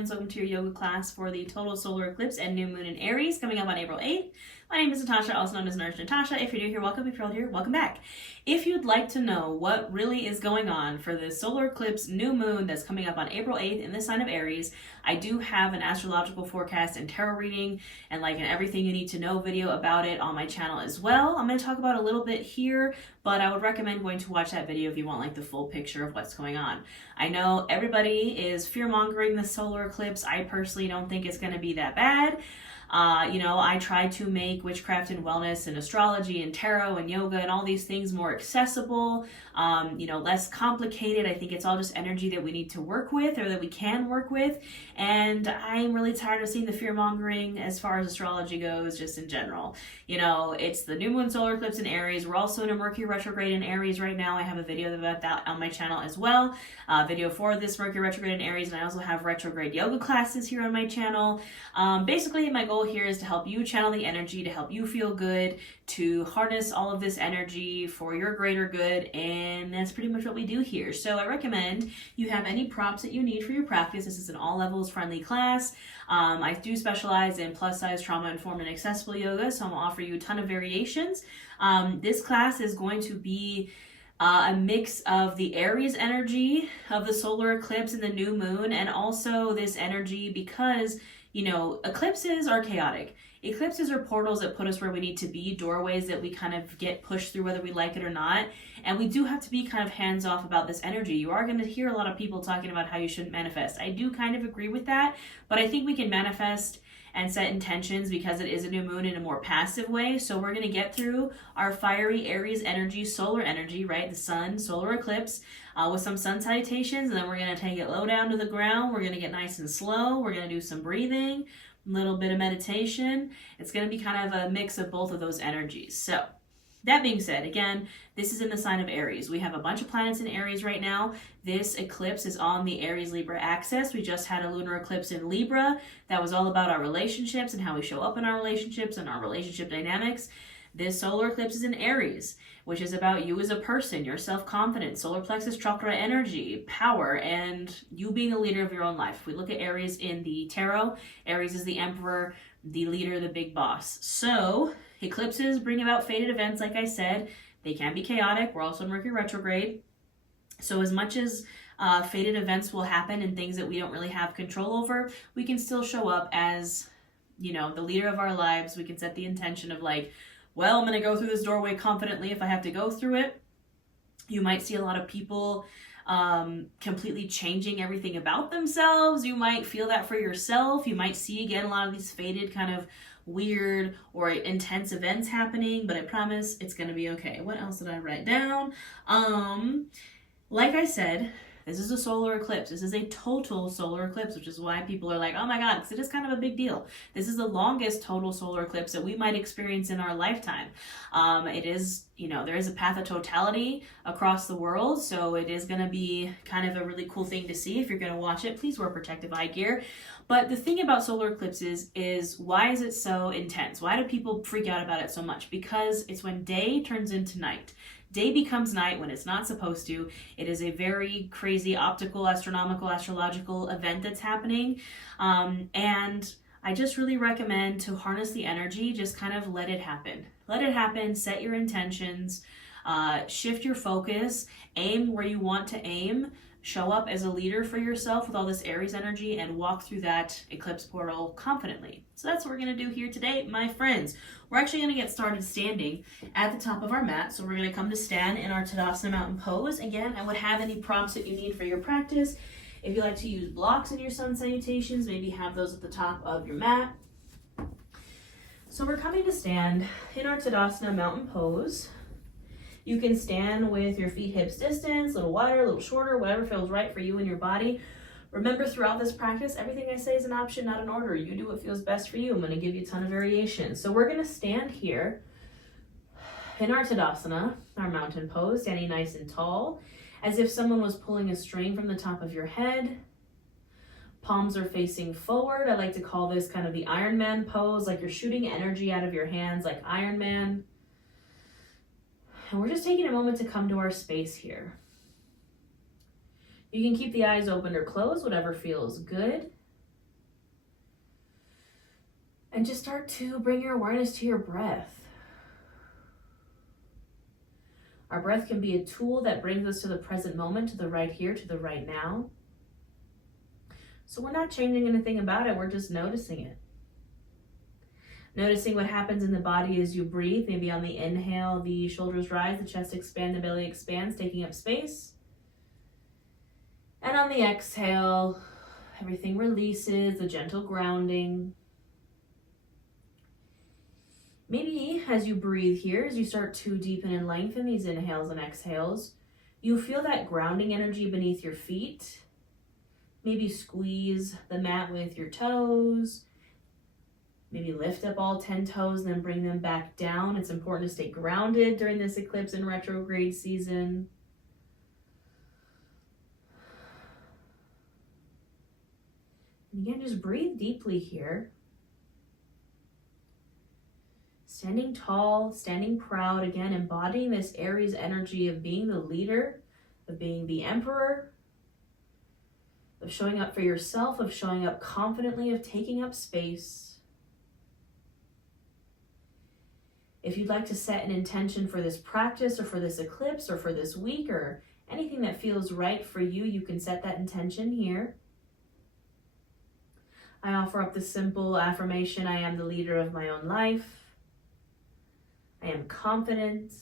friends. Welcome to your yoga class for the total solar eclipse and new moon in Aries coming up on April 8th. My name is Natasha, also known as Nurse Natasha. If you're new here, welcome. If you're old here, welcome back. If you'd like to know what really is going on for the solar eclipse new moon that's coming up on April 8th in the sign of Aries, I do have an astrological forecast and tarot reading and like an everything you need to know video about it on my channel as well. I'm going to talk about a little bit here, but I would recommend going to watch that video if you want like the full picture of what's going on. I know everybody is fear-mongering the solar eclipse. I personally don't think it's going to be that bad. I try to make witchcraft and wellness and astrology and tarot and yoga and all these things more accessible, less complicated. I think it's all just energy that we need to work with or that we can work with. And I'm really tired of seeing the fear mongering as far as astrology goes, just in general. It's the new moon solar eclipse in Aries. We're also in a Mercury retrograde in Aries right now. I have a video about that on my channel as well. Video for this Mercury retrograde in Aries. And I also have retrograde yoga classes here on my channel. Basically, my goal here is to help you channel the energy, to help you feel good, to harness all of this energy for your greater good, and that's pretty much what we do here. So I recommend you have any props that you need for your practice. This is an all levels friendly class. I do specialize in plus size, trauma informed, and accessible yoga, so I'm gonna offer you a ton of variations. This class is going to be a mix of the Aries energy of the solar eclipse and the new moon, and also this energy because eclipses are chaotic. Eclipses are portals that put us where we need to be, doorways that we kind of get pushed through whether we like it or not. And we do have to be kind of hands off about this energy. You are going to hear a lot of people talking about how you shouldn't manifest. I do kind of agree with that, but I think we can manifest and set intentions because it is a new moon in a more passive way. So we're going to get through our fiery Aries energy, solar energy, right? The sun, solar eclipse, with some sun salutations. And then we're going to take it low down to the ground. We're going to get nice and slow. We're going to do some breathing, a little bit of meditation. It's going to be kind of a mix of both of those energies. So that being said, again, this is in the sign of Aries. We have a bunch of planets in Aries right now. This eclipse is on the Aries-Libra axis. We just had a lunar eclipse in Libra. That was all about our relationships and how we show up in our relationships and our relationship dynamics. This solar eclipse is in Aries, which is about you as a person, your self-confidence, solar plexus chakra energy, power, and you being the leader of your own life. If we look at Aries in the tarot, Aries is the emperor, the leader, the big boss. So eclipses bring about fated events, like I said. They can be chaotic. We're also in Mercury retrograde. So as much as fated events will happen and things that we don't really have control over, we can still show up as, the leader of our lives. We can set the intention of like, well, I'm going to go through this doorway confidently if I have to go through it. You might see a lot of people completely changing everything about themselves. You might feel that for yourself. You might see again a lot of these fated kind of weird or intense events happening, but I promise it's going to be okay. What else did I write down? Like I said, this is a solar eclipse. This is a total solar eclipse, which is why people are like, oh my God, because it is kind of a big deal. This is the longest total solar eclipse that we might experience in our lifetime. It is, there is a path of totality across the world, so it is going to be kind of a really cool thing to see. If you're going to watch it, please wear protective eye gear. But the thing about solar eclipses is, why is it so intense? Why do people freak out about it so much? Because it's when day turns into night. Day becomes night when it's not supposed to. It is a very crazy optical, astronomical, astrological event that's happening. And I just really recommend to harness the energy, just kind of let it happen. Let it happen, set your intentions, shift your focus, aim where you want to aim, show up as a leader for yourself with all this Aries energy and walk through that eclipse portal confidently. So that's what we're going to do here today, my friends. We're actually going to get started standing at the top of our mat. So we're going to come to stand in our Tadasana Mountain Pose. Again, I would have any prompts that you need for your practice. If you like to use blocks in your sun salutations, maybe have those at the top of your mat. So we're coming to stand in our Tadasana Mountain Pose. You can stand with your feet hips distance, a little wider, a little shorter, whatever feels right for you and your body. Remember, throughout this practice, everything I say is an option, not an order. You do what feels best for you. I'm going to give you a ton of variations. So we're going to stand here in our Tadasana, our mountain pose, standing nice and tall, as if someone was pulling a string from the top of your head. Palms are facing forward. I like to call this kind of the Iron Man pose, like you're shooting energy out of your hands like Iron Man. And we're just taking a moment to come to our space here. You can keep the eyes open or closed, whatever feels good. And just start to bring your awareness to your breath. Our breath can be a tool that brings us to the present moment, to the right here, to the right now. So we're not changing anything about it, we're just noticing it. Noticing what happens in the body as you breathe. Maybe on the inhale, the shoulders rise, the chest expands, the belly expands, taking up space. And on the exhale, everything releases, the gentle grounding. Maybe as you breathe here, as you start to deepen and lengthen these inhales and exhales, you feel that grounding energy beneath your feet. Maybe squeeze the mat with your toes. Maybe lift up all 10 toes and then bring them back down. It's important to stay grounded during this eclipse and retrograde season. And again, just breathe deeply here. Standing tall, standing proud, again, embodying this Aries energy of being the leader, of being the emperor, of showing up for yourself, of showing up confidently, of taking up space. If you'd like to set an intention for this practice or for this eclipse or for this week or anything that feels right for you, you can set that intention here. I offer up the simple affirmation, I am the leader of my own life. I am confident.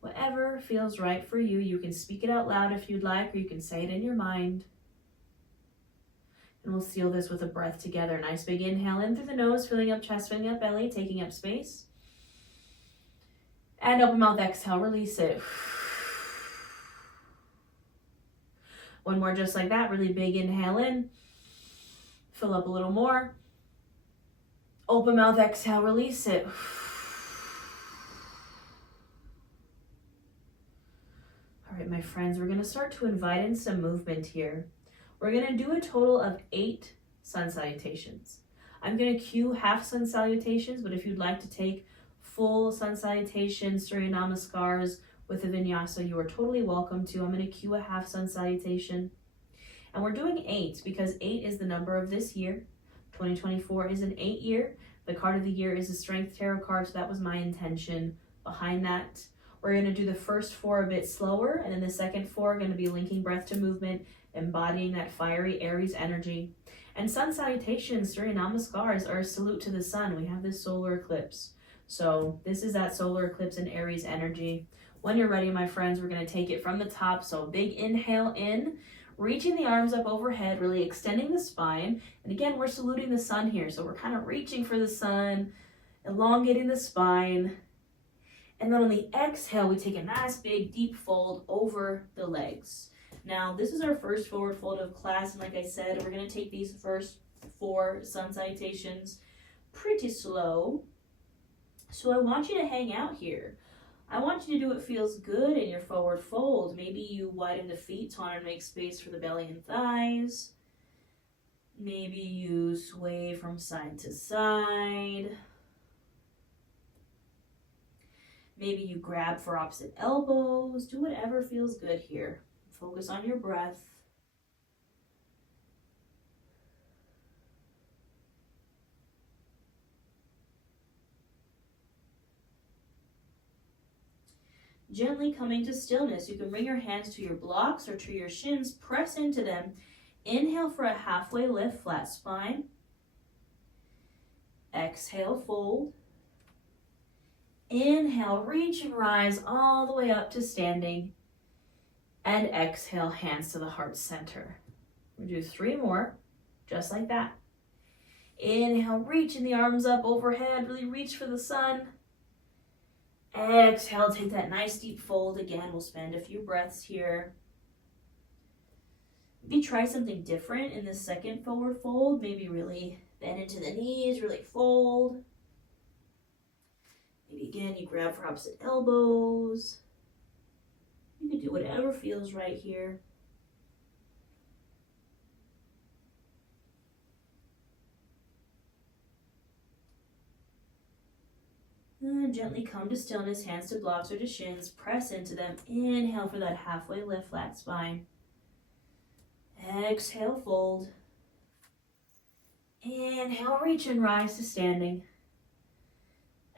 Whatever feels right for you, you can speak it out loud if you'd like, or you can say it in your mind. And we'll seal this with a breath together. Nice big inhale in through the nose, filling up chest, filling up belly, taking up space. And open mouth, exhale, release it. One more just like that, really big inhale in. Fill up a little more. Open mouth, exhale, release it. All right, my friends, we're going to start to invite in some movement here. We're going to do a total of 8 sun salutations. I'm going to cue half sun salutations, but if you'd like to take full sun salutations, Surya Namaskars with a vinyasa, you are totally welcome to. I'm going to cue a half sun salutation. And we're doing 8 because 8 is the number of this year. 2024 is an 8 year. The card of the year is a Strength Tarot card, so that was my intention behind that. We're going to do the first 4 a bit slower, and then the second 4 are going to be linking breath to movement, embodying that fiery Aries energy. And sun salutations, Surya Namaskars, are a salute to the sun. We have this solar eclipse. So this is that solar eclipse in Aries energy. When you're ready, my friends, we're going to take it from the top. So big inhale in. Reaching the arms up overhead, really extending the spine. And again, we're saluting the sun here. So we're kind of reaching for the sun, elongating the spine. And then on the exhale, we take a nice big deep fold over the legs. Now, this is our first forward fold of class. And like I said, we're going to take these first 4 sun salutations pretty slow. So I want you to hang out here. I want you to do what feels good in your forward fold. Maybe you widen the feet to honor and make space for the belly and thighs. Maybe you sway from side to side. Maybe you grab for opposite elbows. Do whatever feels good here. Focus on your breath. Gently coming to stillness. You can bring your hands to your blocks or to your shins. Press into them. Inhale for a halfway lift, flat spine. Exhale, fold. Inhale, reach and rise all the way up to standing. And exhale, hands to the heart center. We'll do 3 more, just like that. Inhale, reaching the arms up overhead. Really reach for the sun. Exhale, take that nice deep fold again. We'll spend a few breaths here. Maybe try something different in the second forward fold. Maybe really bend into the knees, really fold. Maybe again, you grab for opposite elbows. You can do whatever feels right here. And gently come to stillness, hands to blocks or to shins. Press into them. Inhale for that halfway lift, flat spine. Exhale, fold. Inhale, reach and rise to standing.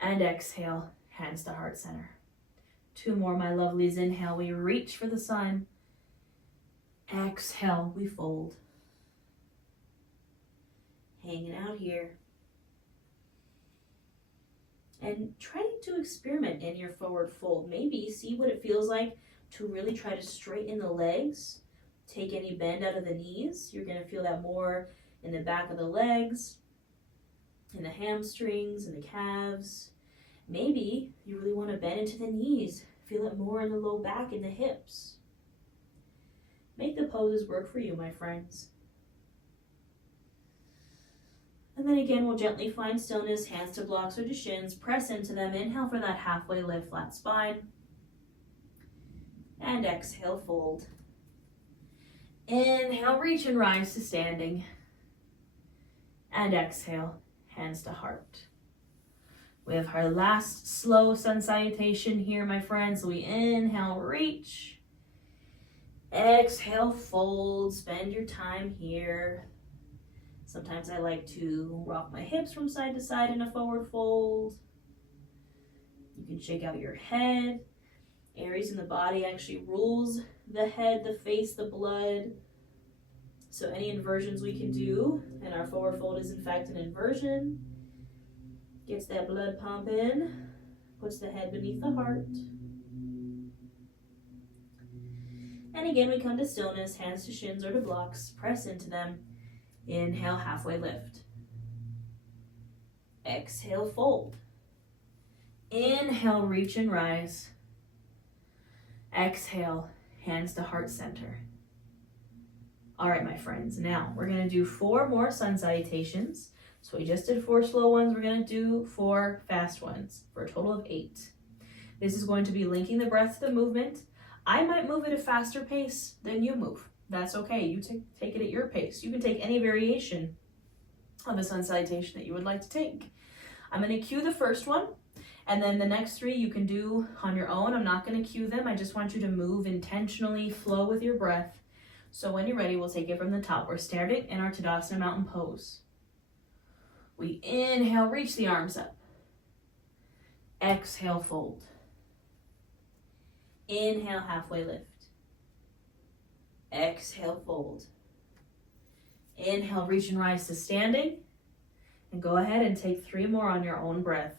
And exhale, hands to heart center. 2 more, my lovelies. Inhale, we reach for the sun. Exhale, we fold. Hanging out here. And try to experiment in your forward fold. Maybe see what it feels like to really try to straighten the legs. Take any bend out of the knees. You're going to feel that more in the back of the legs, in the hamstrings, in the calves. Maybe you really want to bend into the knees. Feel it more in the low back and the hips. Make the poses work for you, my friends. And then again, we'll gently find stillness, hands to blocks or to shins. Press into them. Inhale for that halfway lift, flat spine. And exhale, fold. Inhale, reach and rise to standing. And exhale, hands to heart. We have our last slow sun salutation here, my friends. So we inhale, reach. Exhale, fold. Spend your time here. Sometimes I like to rock my hips from side to side in a forward fold. You can shake out your head. Aries in the body actually rules the head, the face, the blood. So any inversions we can do, and our forward fold is in fact an inversion. Gets that blood pumping, puts the head beneath the heart. And again, we come to stillness, hands to shins or to blocks, press into them. Inhale, halfway lift. Exhale, fold. Inhale, reach and rise. Exhale, hands to heart center. All right, my friends, now we're going to do 4 more sun salutations. So we just did 4 slow ones. We're going to do 4 fast ones for a total of 8. This is going to be linking the breath to the movement. I might move at a faster pace than you move. That's okay. You take it at your pace. You can take any variation of a sun salutation that you would like to take. I'm going to cue the first one, and then the next 3 you can do on your own. I'm not going to cue them. I just want you to move intentionally, flow with your breath. So when you're ready, we'll take it from the top. We're starting in our Tadasana Mountain Pose. We inhale, reach the arms up. Exhale, fold. Inhale, halfway lift. Exhale, fold. Inhale, reach and rise to standing. And go ahead and take 3 more on your own breath.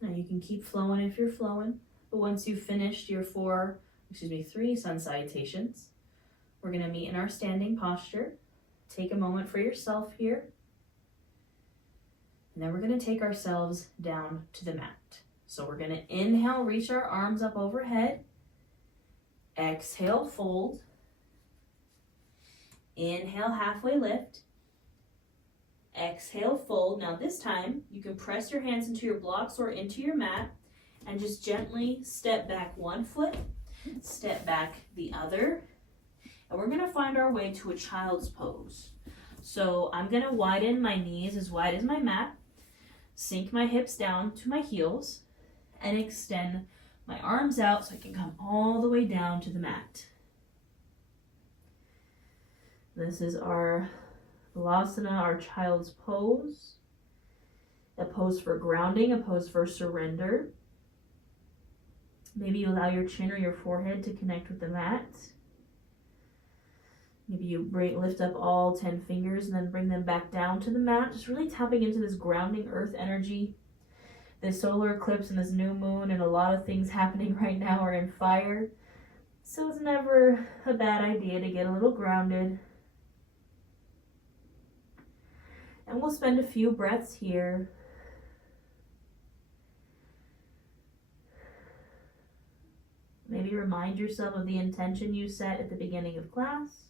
Now you can keep flowing if you're flowing, but once you've finished your 3 sun salutations, we're going to meet in our standing posture. Take a moment for yourself here. And then we're going to take ourselves down to the mat. So we're going to inhale, reach our arms up overhead. Exhale, fold. Inhale, halfway lift. Exhale, fold. Now this time, you can press your hands into your blocks or into your mat and just gently step back 1 foot, step back the other, and we're going to find our way to a child's pose. So I'm going to widen my knees as wide as my mat, sink my hips down to my heels, and extend my arms out so I can come all the way down to the mat. This is our Balasana, our child's pose, a pose for grounding, a pose for surrender. Maybe you allow your chin or your forehead to connect with the mat. Maybe you lift up all 10 fingers and then bring them back down to the mat, just really tapping into this grounding earth energy. This solar eclipse and this new moon and a lot of things happening right now are in fire. So it's never a bad idea to get a little grounded. And we'll spend a few breaths here. Maybe remind yourself of the intention you set at the beginning of class.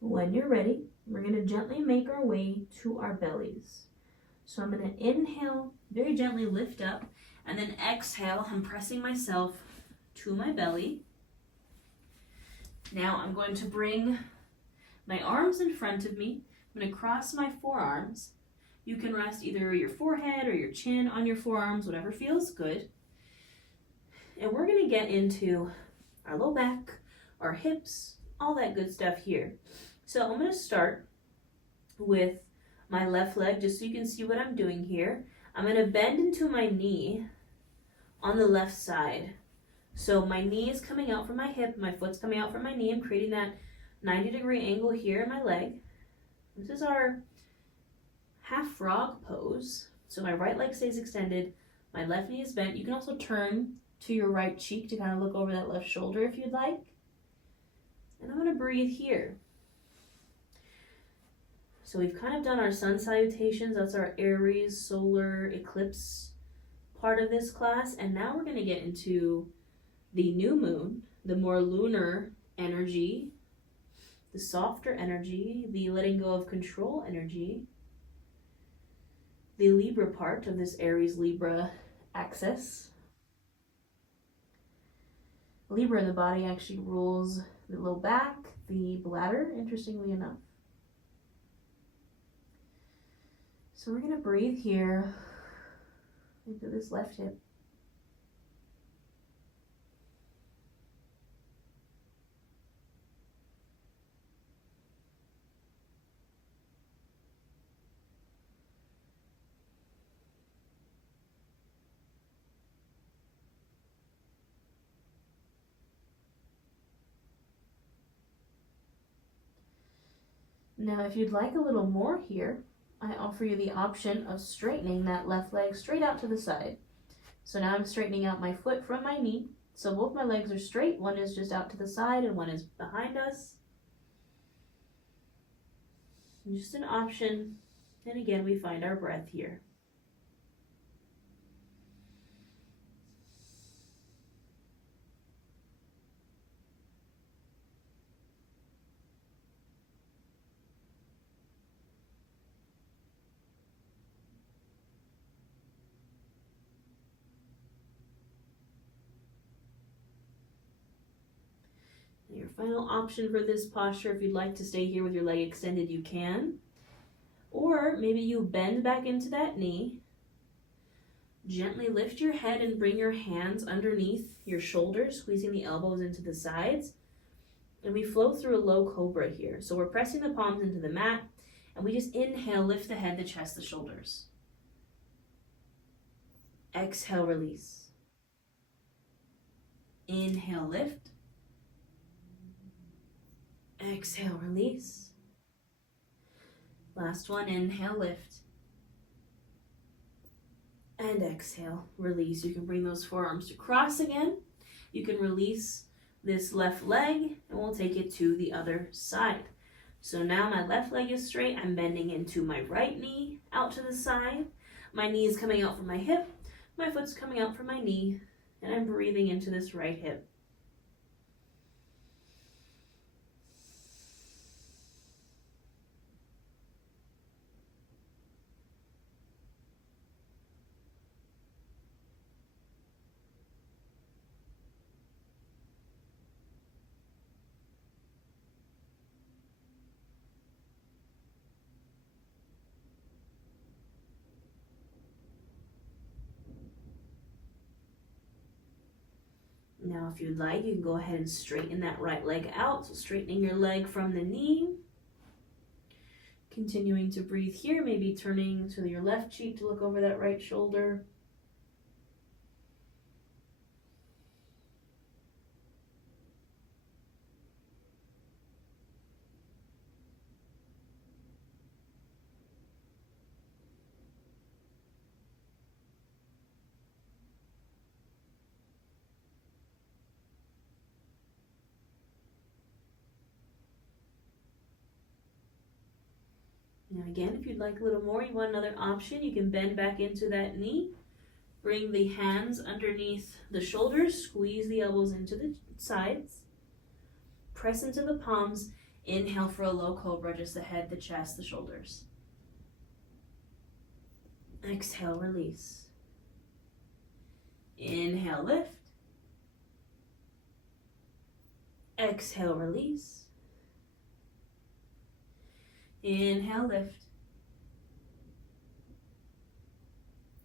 When you're ready, we're going to gently make our way to our bellies. So I'm going to inhale, very gently lift up, and then exhale, I'm pressing myself to my belly. Now I'm going to bring my arms in front of me. I'm going to cross my forearms. You can rest either your forehead or your chin on your forearms, whatever feels good. And we're going to get into our low back, our hips, all that good stuff here. So I'm going to start with my left leg, just so you can see what I'm doing here. I'm going to bend into my knee on the left side. So my knee is coming out from my hip, my foot's coming out from my knee. I'm creating that 90-degree angle here in my leg. This is our half frog pose. So my right leg stays extended, my left knee is bent. You can also turn to your right cheek to kind of look over that left shoulder if you'd like. And I'm going to breathe here. So we've kind of done our sun salutations. That's our Aries solar eclipse part of this class. And now we're going to get into the new moon, the more lunar energy, the softer energy, the letting go of control energy, the Libra part of this Aries Libra axis. Libra in the body actually rules the low back, the bladder, interestingly enough. So we're going to breathe here into this left hip. Now, if you'd like a little more here, I offer you the option of straightening that left leg straight out to the side. So now I'm straightening out my foot from my knee. So both my legs are straight. One is just out to the side and one is behind us. Just an option. And again, we find our breath here. Your final option for this posture, if you'd like to stay here with your leg extended, you can. Or maybe you bend back into that knee. Gently lift your head and bring your hands underneath your shoulders, squeezing the elbows into the sides. And we flow through a low cobra here. So we're pressing the palms into the mat, and we just inhale, lift the head, the chest, the shoulders. Exhale, release. Inhale, lift. Exhale, release. Last one, inhale, lift. And exhale, release. You can bring those forearms to cross again. You can release this left leg, and we'll take it to the other side. So now my left leg is straight. I'm bending into my right knee out to the side. My knee is coming out from my hip. My foot's coming out from my knee, and I'm breathing into this right hip. Now, if you'd like, you can go ahead and straighten that right leg out. So straightening your leg from the knee. Continuing to breathe here, maybe turning to your left cheek to look over that right shoulder. Now again, if you'd like a little more, you want another option, you can bend back into that knee. Bring the hands underneath the shoulders, squeeze the elbows into the sides. Press into the palms. Inhale for a low cobra, just the head, the chest, the shoulders. Exhale, release. Inhale, lift. Exhale, release. Inhale, lift.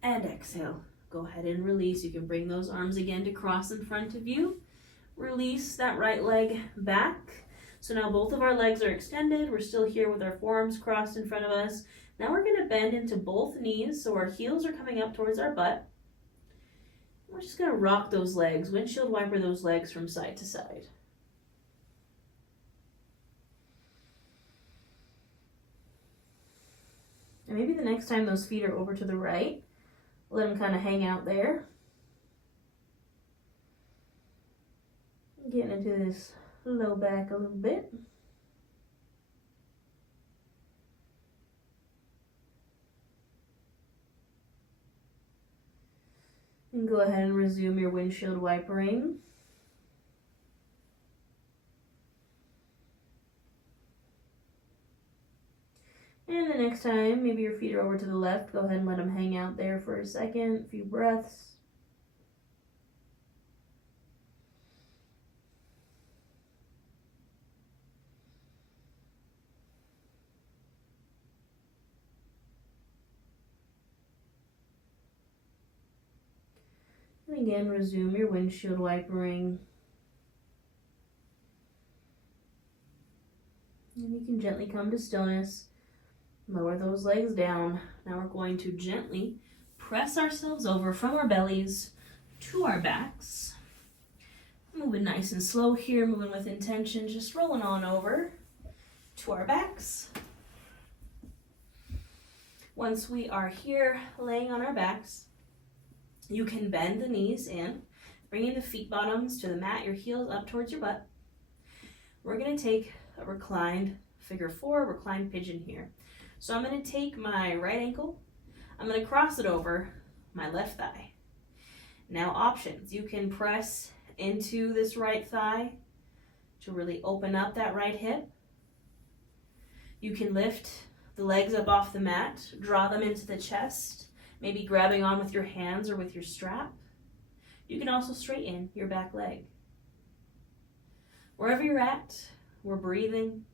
And exhale. Go ahead and release. You can bring those arms again to cross in front of you. Release that right leg back. So now both of our legs are extended. We're still here with our forearms crossed in front of us. Now we're going to bend into both knees so our heels are coming up towards our butt. We're just going to rock those legs, windshield wiper those legs from side to side. And maybe the next time those feet are over to the right, let them kind of hang out there. Getting into this low back a little bit. And go ahead and resume your windshield wipering. And the next time, maybe your feet are over to the left, go ahead and let them hang out there for a second, a few breaths. And again, resume your windshield wipering. And you can gently come to stillness. Lower those legs down. Now we're going to gently press ourselves over from our bellies to our backs. Moving nice and slow here, moving with intention, just rolling on over to our backs. Once we are here laying on our backs, you can bend the knees in, bringing the feet bottoms to the mat, your heels up towards your butt. We're going to take a reclined figure four, reclined pigeon here. So I'm going to take my right ankle, I'm going to cross it over my left thigh. Now options, you can press into this right thigh to really open up that right hip. You can lift the legs up off the mat, draw them into the chest, maybe grabbing on with your hands or with your strap. You can also straighten your back leg. Wherever you're at, we're breathing.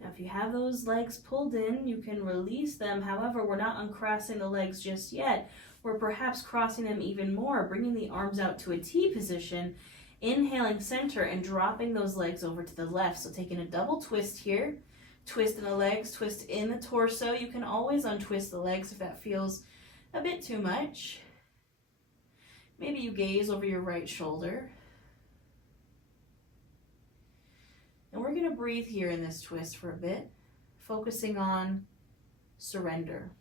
Now, if you have those legs pulled in, you can release them. However, we're not uncrossing the legs just yet. We're perhaps crossing them even more, bringing the arms out to a T position, inhaling center and dropping those legs over to the left. So taking a double twist here, twist in the legs, twist in the torso. You can always untwist the legs if that feels a bit too much. Maybe you gaze over your right shoulder. And we're going to breathe here in this twist for a bit, focusing on surrender.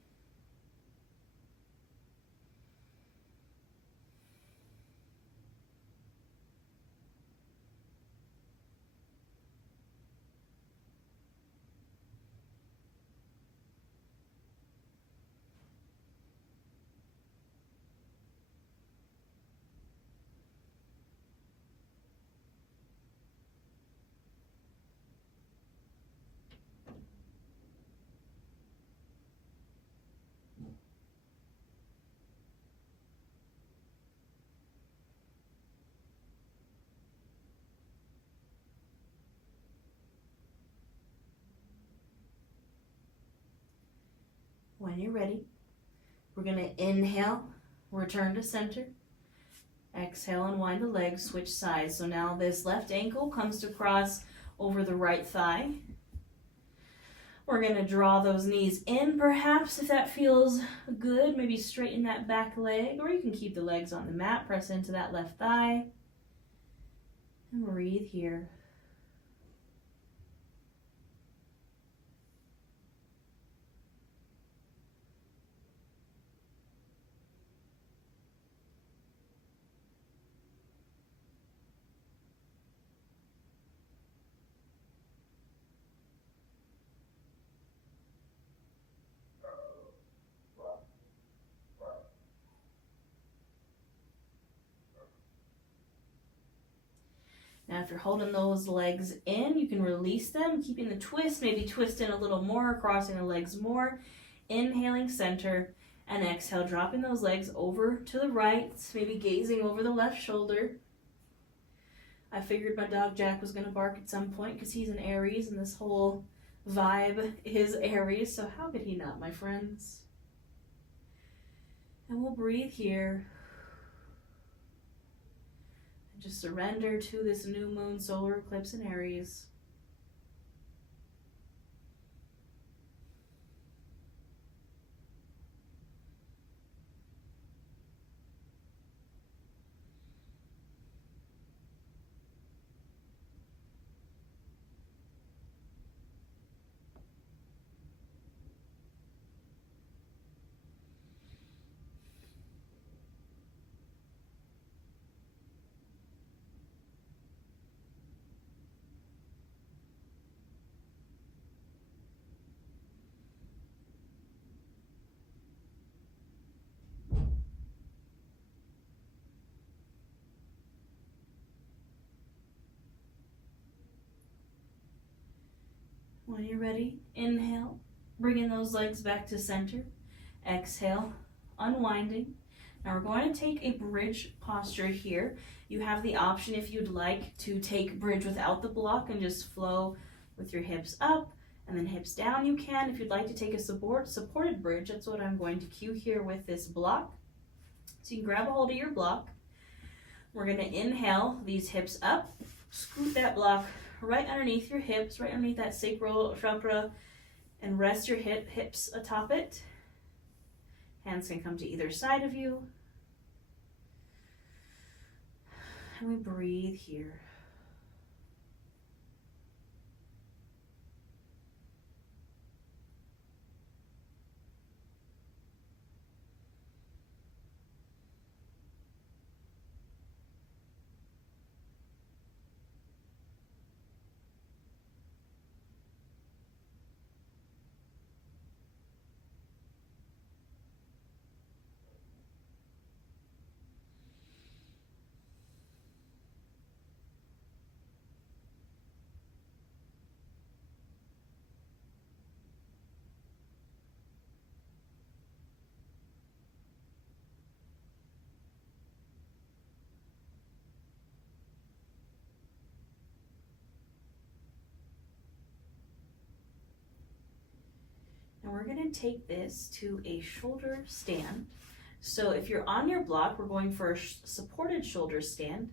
When you're ready, we're going to inhale, return to center. Exhale, unwind the legs, switch sides. So now this left ankle comes to cross over the right thigh. We're going to draw those knees in, perhaps, if that feels good. Maybe straighten that back leg, or you can keep the legs on the mat. Press into that left thigh. And breathe here. Now if you're holding those legs in, you can release them, keeping the twist, maybe twist in a little more, crossing the legs more. Inhaling center, and exhale, dropping those legs over to the right, maybe gazing over the left shoulder. I figured my dog Jack was going to bark at some point because he's an Aries, and this whole vibe is Aries, so how could he not, my friends? And we'll breathe here. Just surrender to this new moon solar eclipse in Aries. When you're ready, inhale, bringing those legs back to center. Exhale, unwinding. Now we're going to take a bridge posture here. You have the option, if you'd like, to take bridge without the block and just flow with your hips up and then hips down. You can. If you'd like to take a supported bridge, that's what I'm going to cue here with this block. So you can grab a hold of your block. We're going to inhale these hips up, scoot that block right underneath your hips, right underneath that sacral chakra, and rest your hips atop it. Hands can come to either side of you. And we breathe here. And we're going to take this to a shoulder stand. So if you're on your block, we're going for a supported shoulder stand.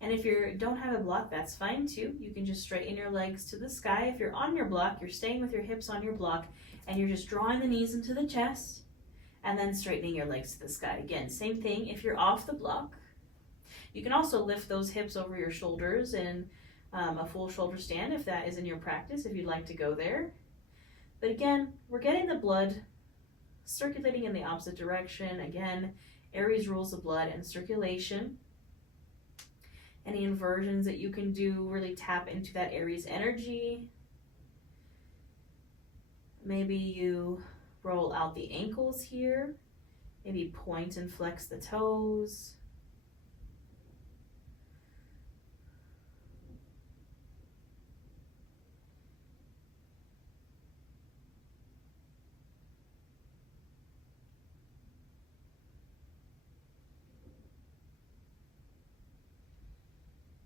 And if you don't have a block, that's fine too. You can just straighten your legs to the sky. If you're on your block, you're staying with your hips on your block, and you're just drawing the knees into the chest and then straightening your legs to the sky. Again, same thing. If you're off the block, you can also lift those hips over your shoulders in a full shoulder stand if that is in your practice, if you'd like to go there. But again, we're getting the blood circulating in the opposite direction. Again, Aries rules the blood and circulation. Any inversions that you can do, really tap into that Aries energy. Maybe you roll out the ankles here. Maybe point and flex the toes.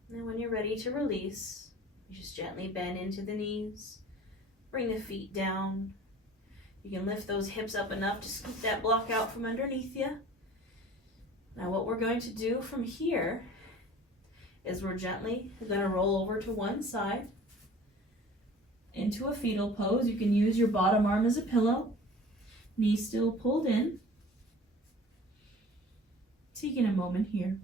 And when you're ready to release, you just gently bend into the knees, bring the feet down. You can lift those hips up enough to scoop that block out from underneath you. Now what we're going to do from here is we're gently going to roll over to one side into a fetal pose. You can use your bottom arm as a pillow, knees still pulled in. Taking a moment here.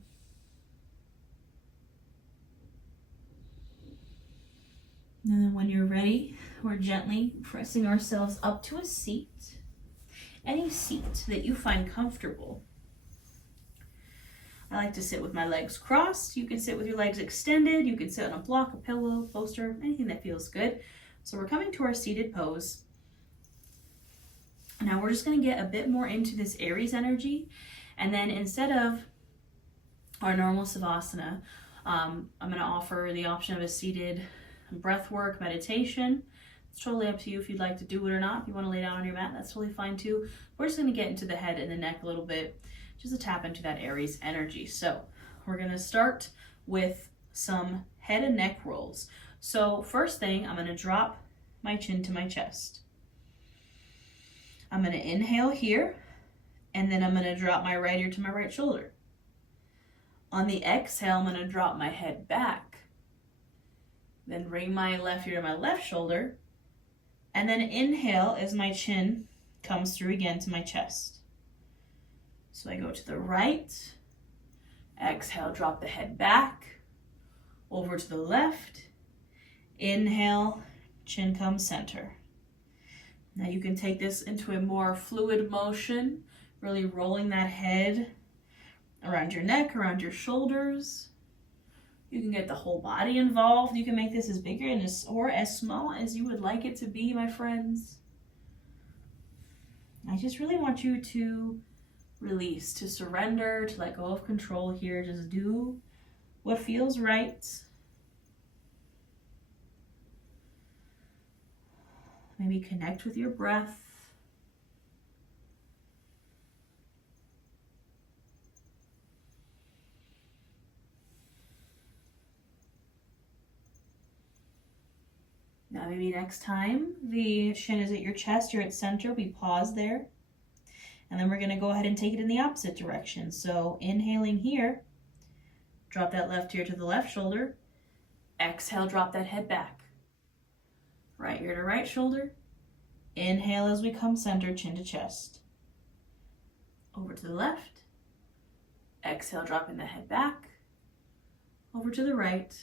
And then when you're ready, we're gently pressing ourselves up to a seat. Any seat that you find comfortable. I like to sit with my legs crossed. You can sit with your legs extended. You can sit on a block, a pillow, poster, anything that feels good. So we're coming to our seated pose. Now we're just going to get a bit more into this Aries energy. And then instead of our normal Savasana, I'm going to offer the option of a seated breath work meditation. It's totally up to you if you'd like to do it or not. If you want to lay down on your mat, that's totally fine too. We're just going to get into the head and the neck a little bit, just to tap into that Aries energy. So we're going to start with some head and neck rolls. So first thing, I'm going to drop my chin to my chest. I'm going to inhale here, and then I'm going to drop my right ear to my right shoulder. On the exhale, I'm going to drop my head back. Then bring my left ear to my left shoulder. And then inhale as my chin comes through again to my chest. So I go to the right. Exhale, drop the head back. Over to the left. Inhale, chin comes center. Now you can take this into a more fluid motion, really rolling that head around your neck, around your shoulders. You can get the whole body involved. You can make this as big or as small as you would like it to be, my friends. I just really want you to release, to surrender, to let go of control here. Just do what feels right. Maybe connect with your breath. Now maybe next time the chin is at your chest, you're at center, we pause there. And then we're going to go ahead and take it in the opposite direction. So inhaling here, drop that left ear to the left shoulder. Exhale, drop that head back. Right ear to right shoulder. Inhale as we come center, chin to chest. Over to the left. Exhale, dropping the head back. Over to the right.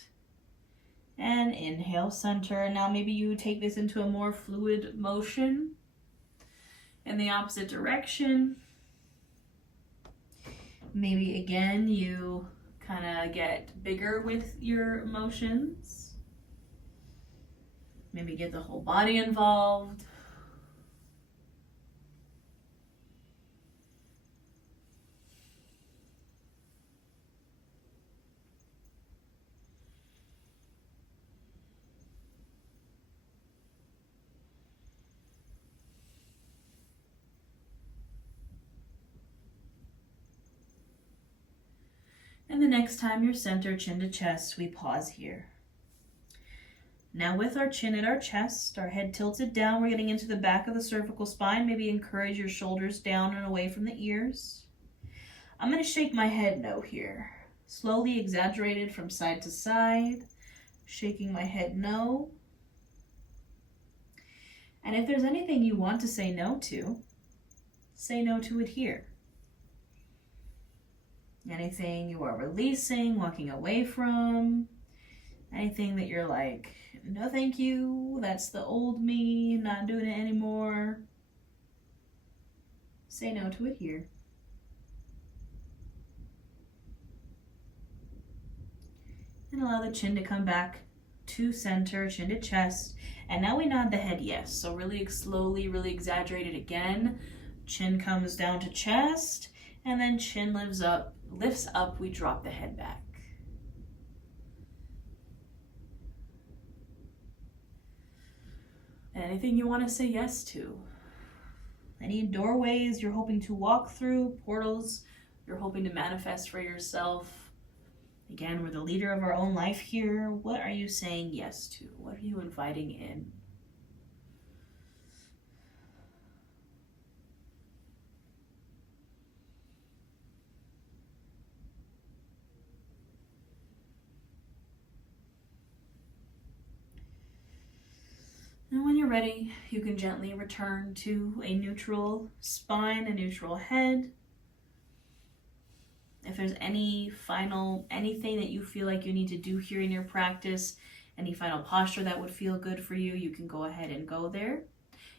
And inhale, center. Now maybe you take this into a more fluid motion in the opposite direction. Maybe again, you kind of get bigger with your emotions. Maybe get the whole body involved. And the next time you're center, chin to chest, we pause here. Now with our chin at our chest, our head tilted down, we're getting into the back of the cervical spine. Maybe encourage your shoulders down and away from the ears. I'm going to shake my head no here. Slowly exaggerated from side to side. Shaking my head no. And if there's anything you want to say no to it here. Anything you are releasing, walking away from, anything that you're like, no thank you, that's the old me, not doing it anymore. Say no to it here. And allow the chin to come back to center, chin to chest. And now we nod the head yes. So really slowly, really exaggerate it again. Chin comes down to chest, and then chin lifts up, we drop the head back. Anything you want to say yes to. Any doorways you're hoping to walk through, portals you're hoping to manifest for yourself. Again, we're the leader of our own life here. What are you saying yes to? What are you inviting in? And when you're ready, you can gently return to a neutral spine, a neutral head. If there's anything that you feel like you need to do here in your practice, any final posture that would feel good for you, you can go ahead and go there.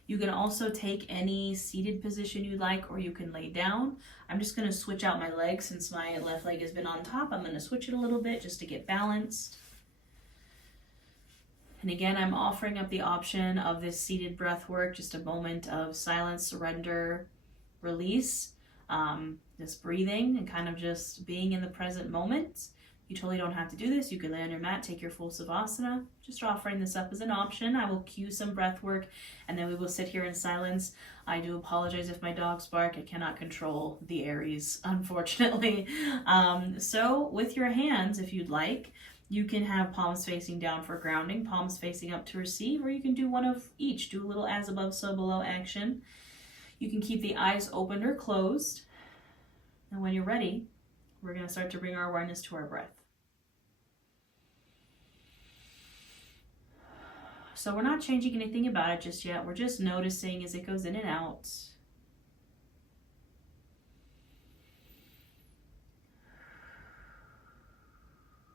You can also take any seated position you like, or you can lay down. I'm just going to switch out my leg since my left leg has been on top. I'm going to switch it a little bit just to get balanced. And again, I'm offering up the option of this seated breath work, just a moment of silence, surrender, release, just breathing and kind of just being in the present moment. You totally don't have to do this. You can lay on your mat, take your full Savasana. Just offering this up as an option. I will cue some breath work and then we will sit here in silence. I do apologize if my dogs bark. I cannot control the Aries, unfortunately. So with your hands, if you'd like, you can have palms facing down for grounding, palms facing up to receive, or you can do one of each. Do a little as above, so below action. You can keep the eyes open or closed. And when you're ready, we're going to start to bring our awareness to our breath. So we're not changing anything about it just yet. We're just noticing as it goes in and out.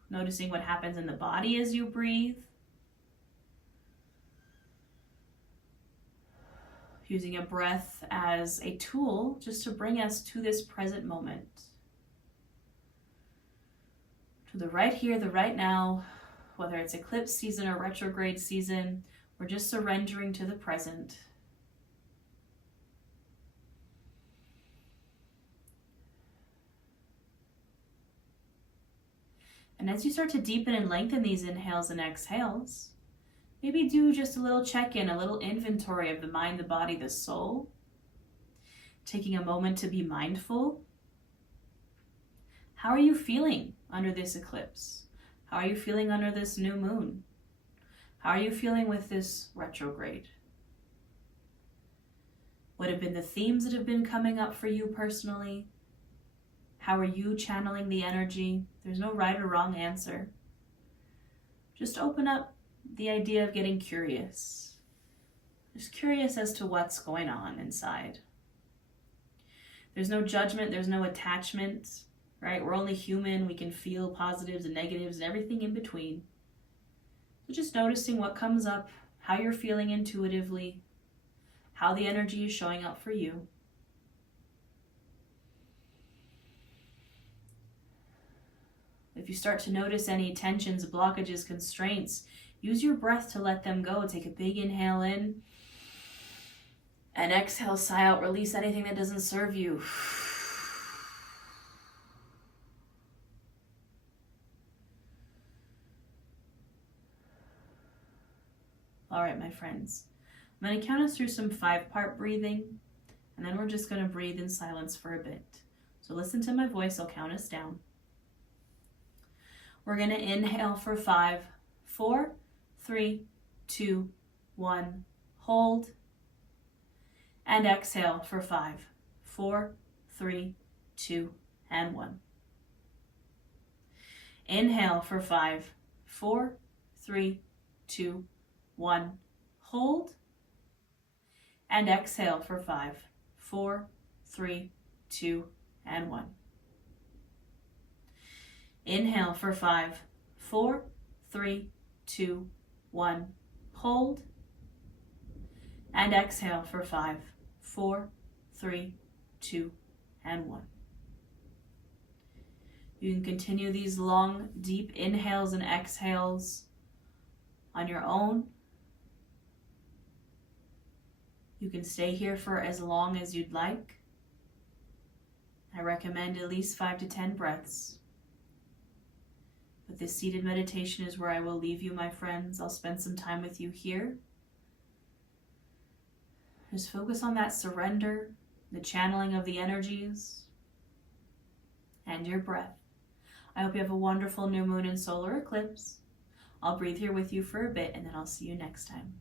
Noticing what happens in the body as you breathe. Using a breath as a tool just to bring us to this present moment. To the right here, the right now, whether it's eclipse season or retrograde season, we're just surrendering to the present. And as you start to deepen and lengthen these inhales and exhales, maybe do just a little check-in, a little inventory of the mind, the body, the soul. Taking a moment to be mindful. How are you feeling under this eclipse? How are you feeling under this new moon? How are you feeling with this retrograde? What have been the themes that have been coming up for you personally? How are you channeling the energy? There's no right or wrong answer. Just open up the idea of getting curious. Just curious as to what's going on inside. There's no judgment, there's no attachment, right? We're only human. We can feel positives and negatives and everything in between. So just noticing what comes up, how you're feeling intuitively, how the energy is showing up for you. If you start to notice any tensions, blockages, constraints, use your breath to let them go. Take a big inhale in and exhale, sigh out, release anything that doesn't serve you. All right, my friends, I'm going to count us through some 5-part breathing, and then we're just going to breathe in silence for a bit. So listen to my voice, I'll count us down. We're going to inhale for 5, 4, 3, 2, 1, hold. And exhale for 5, 4, 3, 2, and 1. Inhale for 5, 4, 3, 2, 1, hold. And exhale for 5, 4, 3, 2, and 1. Inhale for 5, 4, 3, 2, 1, hold. And exhale for 5, 4, 3, 2, and 1. You can continue these long, deep inhales and exhales on your own. You can stay here for as long as you'd like. I recommend at least 5 to 10 breaths. But this seated meditation is where I will leave you, my friends. I'll spend some time with you here. Just focus on that surrender, the channeling of the energies, and your breath. I hope you have a wonderful new moon and solar eclipse. I'll breathe here with you for a bit, and then I'll see you next time.